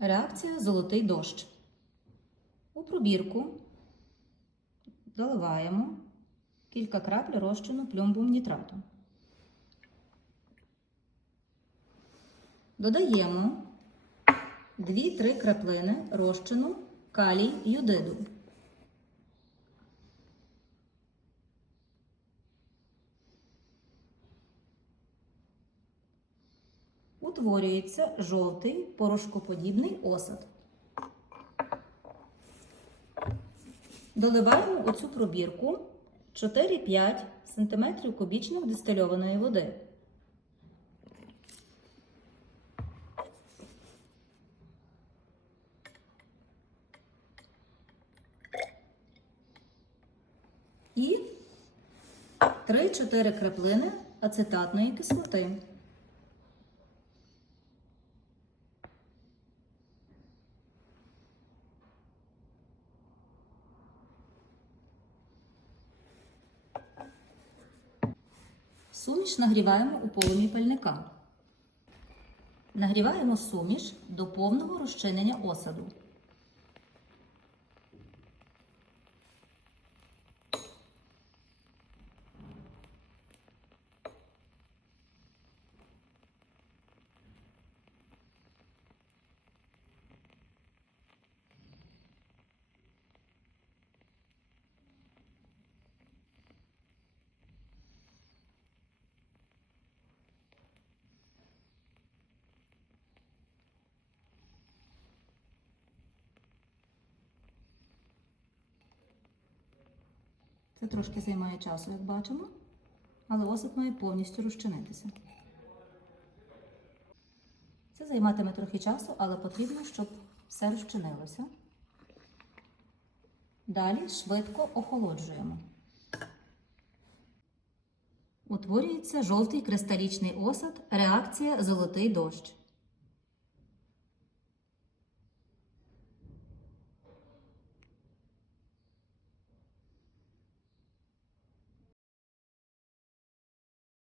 Реакція золотий дощ. У пробірку доливаємо кілька крапель розчину плюмбум нітрату. Додаємо 2-3 краплини розчину калій йодиду. Утворюється жовтий порошкоподібний осад. Доливаємо у цю пробірку 4-5 см кубічних дистильованої води. І 3-4 краплини ацетатної кислоти. Суміш нагріваємо у полумі пальника. Нагріваємо суміш до повного розчинення осаду. Це трошки займає часу, як бачимо, але осад має повністю розчинитися. Це займатиме трохи часу, але потрібно, щоб все розчинилося. Далі швидко охолоджуємо. Утворюється жовтий кристалічний осад, реакція золотий дощ.